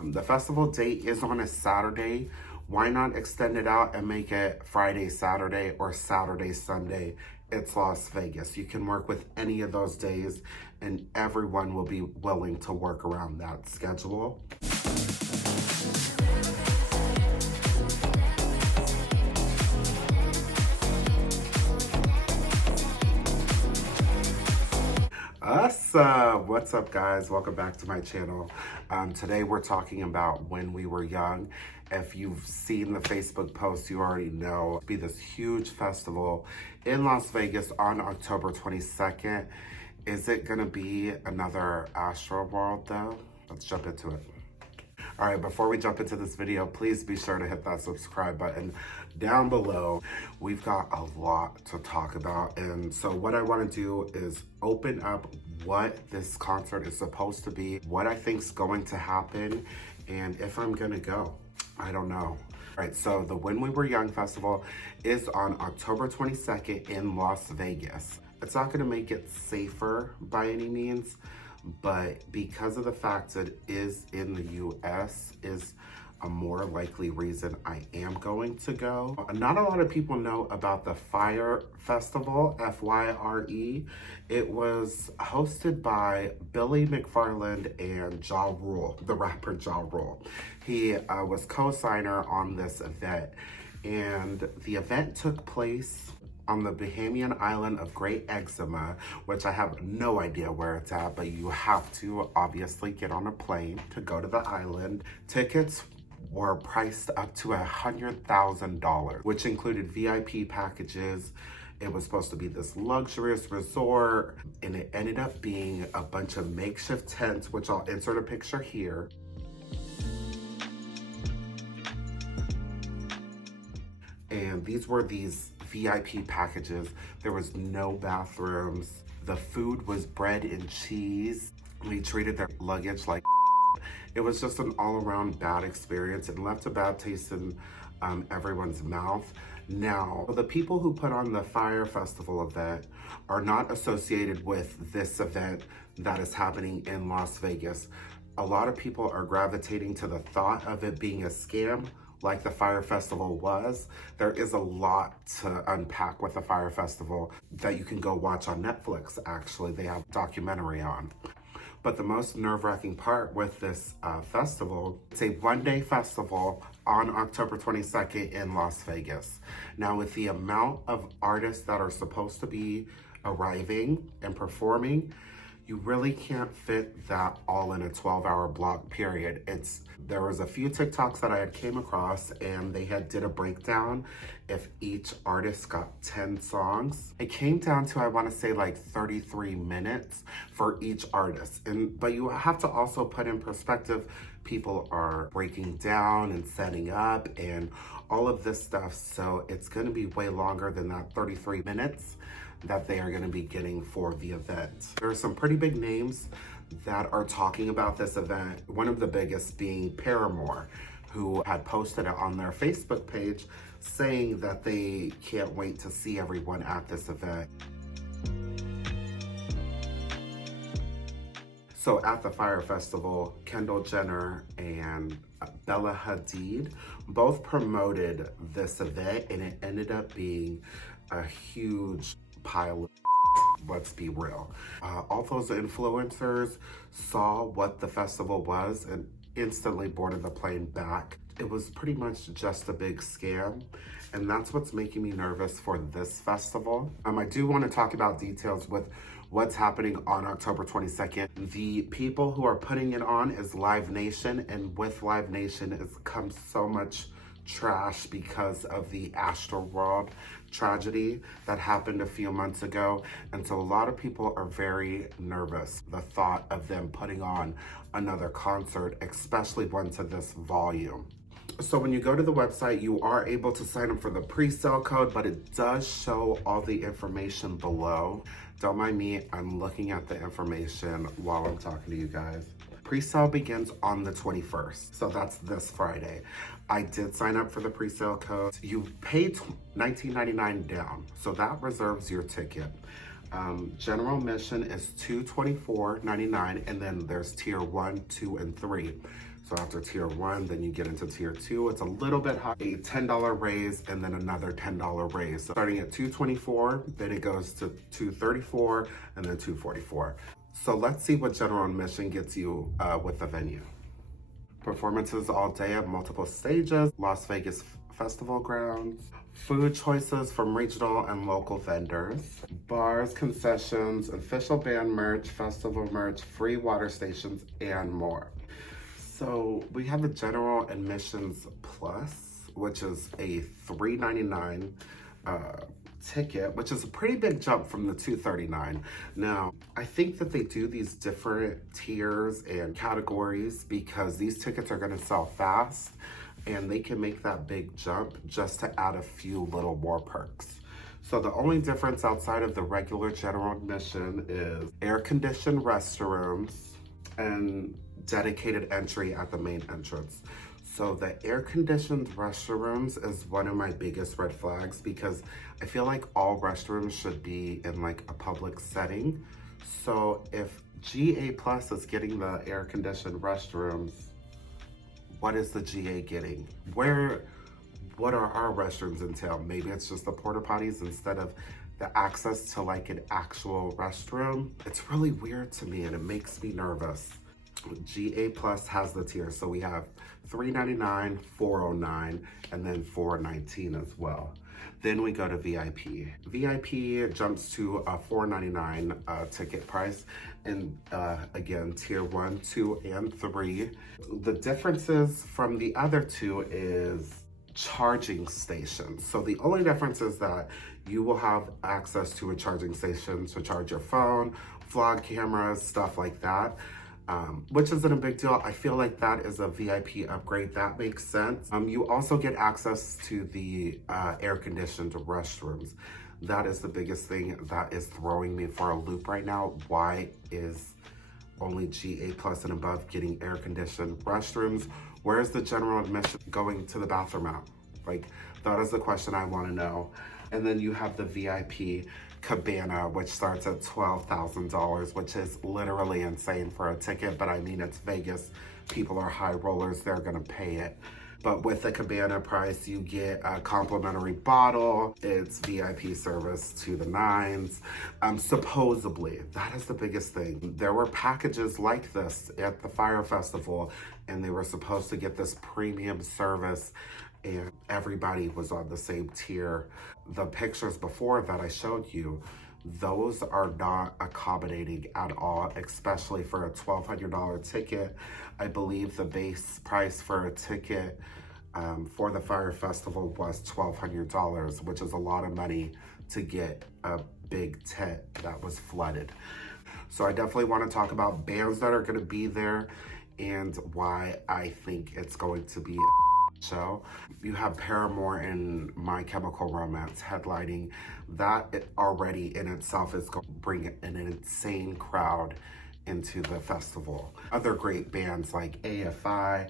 The festival date is on a Saturday. Why not extend it out and make it Friday, Saturday, or Saturday, Sunday? It's Las Vegas. You can work with any of those days, and everyone will be willing to work around that schedule. What's up, guys? Welcome back to my channel. Today we're talking about when we were young. If you've seen the Facebook post, you already know it'll be this huge festival in Las Vegas on October 22nd. Is it gonna be another Astroworld though? Let's jump into it. All right, before we jump into this video, please be sure to hit that subscribe button down below. We've got a lot to talk about. And so what I want to do is open up what this concert is supposed to be, what I think is going to happen, and if I'm going to go. I don't know. All right, so the When We Were Young Festival is on October 22nd in Las Vegas. It's not going to make it safer by any means, but because of the fact that it is in the US is a more likely reason I am going to go. Not a lot of people know about the Fyre Festival, F-Y-R-E. It was hosted by Billy McFarland and Ja Rule, the rapper Ja Rule. He was co-signer on this event, and the event took place on the Bahamian island of Great Eczema, which I have no idea where it's at, but you have to obviously get on a plane to go to the island. Tickets were priced up to $100,000, which included VIP packages. It was supposed to be this luxurious resort, and it ended up being a bunch of makeshift tents, which I'll insert a picture here. And these were these VIP packages. There was no bathrooms. The food was bread and cheese. We treated their luggage like it was just an all-around bad experience and left a bad taste in everyone's mouth. Now, the people who put on the Fyre Festival event are not associated with this event that is happening in Las Vegas. A lot of people are gravitating to the thought of it being a scam, like the Fyre Festival was. There is a lot to unpack with the Fyre Festival that you can go watch on Netflix, actually. They have a documentary on. But the most nerve-wracking part with this festival, it's a one-day festival on October 22nd in Las Vegas. Now, with the amount of artists that are supposed to be arriving and performing, you really can't fit that all in a 12-hour block period. There was a few TikToks that I had came across, and they did a breakdown if each artist got 10 songs. It came down to, I want to say, like 33 minutes for each artist. But you have to also put in perspective, people are breaking down and setting up and all of this stuff. So it's going to be way longer than that 33 minutes that they are going to be getting for the event. There are some pretty big names that are talking about this event. One of the biggest being Paramore, who had posted it on their Facebook page saying that they can't wait to see everyone at this event. So at the Fyre Festival, Kendall Jenner and Bella Hadid both promoted this event, and it ended up being a huge pile of let's be real. All those influencers saw what the festival was and instantly boarded the plane back. It was pretty much just a big scam, and that's what's making me nervous for this festival. I do want to talk about details with what's happening on October 22nd. The people who are putting it on is Live Nation, and with Live Nation has come so much trash because of the Astroworld tragedy that happened a few months ago. And so a lot of people are very nervous, the thought of them putting on another concert, especially one to this volume. So when you go to the website, you are able to sign up for the pre-sale code, but it does show all the information below. Don't mind me, I'm looking at the information while I'm talking to you guys. Pre-sale begins on the 21st, so that's this Friday. I did sign up for the pre-sale code. You pay $19.99 down, so that reserves your ticket. General admission is $224.99, and then there's tier 1, 2, and 3. So after tier 1, then you get into tier 2. It's a little bit high, a $10 raise, and then another $10 raise. So starting at $224, then it goes to $234, and then $244. So let's see what general admission gets you with the venue. Performances all day at multiple stages, Las Vegas festival grounds, food choices from regional and local vendors, bars, concessions, official band merch, festival merch, free water stations, and more. So we have the general admissions plus, which is a $399 ticket, which is a pretty big jump from the $239. Now, I think that they do these different tiers and categories because these tickets are going to sell fast, and they can make that big jump just to add a few little more perks. So the only difference outside of the regular general admission is air-conditioned restrooms and dedicated entry at the main entrance. So the air-conditioned restrooms is one of my biggest red flags because I feel like all restrooms should be in like a public setting. So if GA Plus is getting the air-conditioned restrooms, what is the GA getting? What are our restrooms entail? Maybe it's just the porta potties instead of the access to like an actual restroom. It's really weird to me and it makes me nervous. GA Plus has the tiers, so we have $399, $409, and then $419 as well. Then we go to VIP. VIP jumps to a $499 ticket price, and again, tier 1, 2, and 3. The differences from the other two is charging stations. So the only difference is that you will have access to a charging station to charge your phone, vlog cameras, stuff like that. Which isn't a big deal. I feel like that is a VIP upgrade. That makes sense. You also get access to the air-conditioned restrooms. That is the biggest thing that is throwing me for a loop right now. Why is only GA Plus and above getting air-conditioned restrooms? Where's the general admission going to the bathroom at? Like, that is the question I want to know. And then you have the VIP cabana, which starts at $12,000, which is literally insane for a ticket, but I mean, it's Vegas. People are high rollers, they're gonna pay it. But with the cabana price, you get a complimentary bottle. It's VIP service to the nines. Supposedly, that is the biggest thing. There were packages like this at the Fire Festival, and they were supposed to get this premium service, and everybody was on the same tier. The pictures before that I showed you, those are not accommodating at all, especially for a $1,200 ticket. I believe the base price for a ticket for the Fire Festival was $1,200, which is a lot of money to get a big tent that was flooded. So I definitely want to talk about bands that are going to be there and why I think it's going to be a show. You have Paramore and My Chemical Romance headlining. That already in itself is going to bring an insane crowd into the festival. Other great bands like AFI,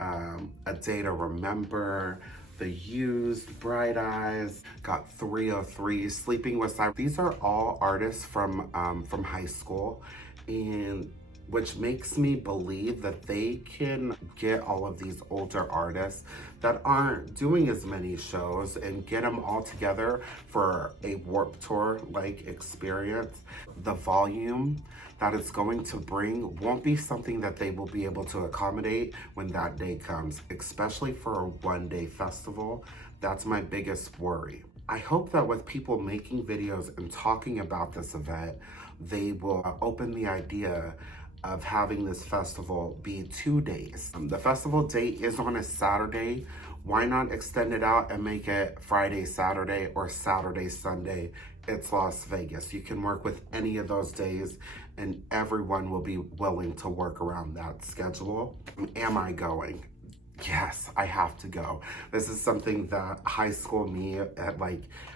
A Day to Remember, The Used, Bright Eyes, got 303, Sleeping with Sirens. These are all artists from high school, and which makes me believe that they can get all of these older artists that aren't doing as many shows and get them all together for a Warped Tour-like experience. The volume that it's going to bring won't be something that they will be able to accommodate when that day comes, especially for a one-day festival. That's my biggest worry. I hope that with people making videos and talking about this event, they will open the idea of having this festival be 2 days. The festival date is on a Saturday. Why not extend it out and make it Friday, Saturday, or Saturday, Sunday? It's Las Vegas. You can work with any of those days and everyone will be willing to work around that schedule. Am I going? Yes, I have to go. This is something that high school me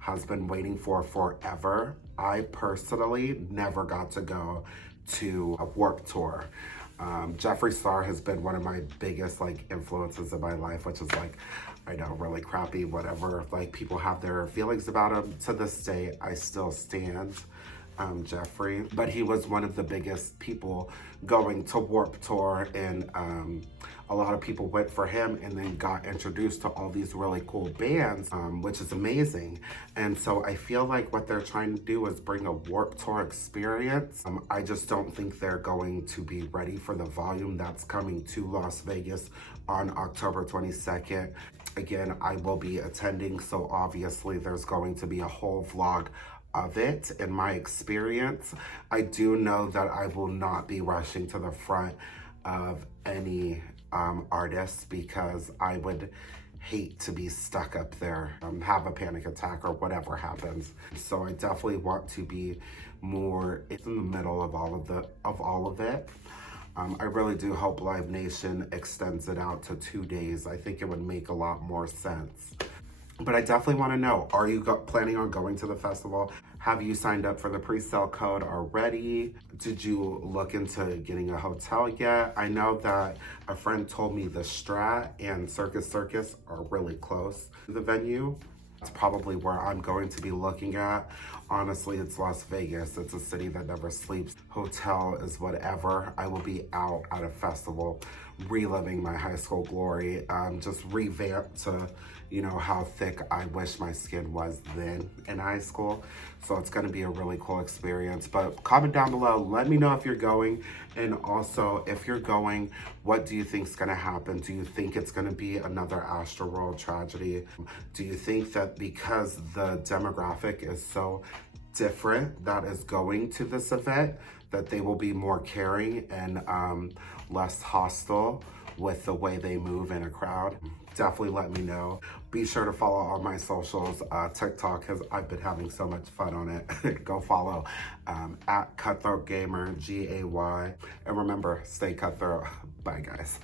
has been waiting for forever. I personally never got to go to a Warped Tour. Jeffree Star has been one of my biggest influences in my life, which is I know, really crappy, whatever. People have their feelings about him. To this day, I still stand Jeffrey, but he was one of the biggest people going to Warped Tour, and a lot of people went for him and then got introduced to all these really cool bands, which is amazing. And so I feel like what they're trying to do is bring a Warped Tour experience. I just don't think they're going to be ready for the volume that's coming to Las Vegas on October 22nd. Again, I will be attending, so obviously there's going to be a whole vlog of it in my experience. I do know that I will not be rushing to the front of any artists, because I would hate to be stuck up there, have a panic attack or whatever happens. So I definitely want to be more in the middle of all of it. I really do hope Live Nation extends it out to 2 days. I think it would make a lot more sense. But I definitely want to know, are you planning on going to the festival? Have you signed up for the pre-sale code already? Did you look into getting a hotel yet? I know that a friend told me the Strat and Circus Circus are really close to the venue. That's probably where I'm going to be looking at. Honestly, it's Las Vegas. It's a city that never sleeps. Hotel is whatever. I will be out at a festival, reliving my high school glory, just revamped to, you know, how thick I wish my skin was then in high school. So it's gonna be a really cool experience. But comment down below, let me know if you're going. And also, if you're going, what do you think is gonna happen? Do you think it's gonna be another Astroworld tragedy? Do you think that because the demographic is so different that is going to this event, that they will be more caring and less hostile with the way they move in a crowd? Definitely let me know. Be sure to follow all my socials. TikTok, because I've been having so much fun on it. Go follow at Cutthroat Gamer, Gay. And remember, stay cutthroat. Bye, guys.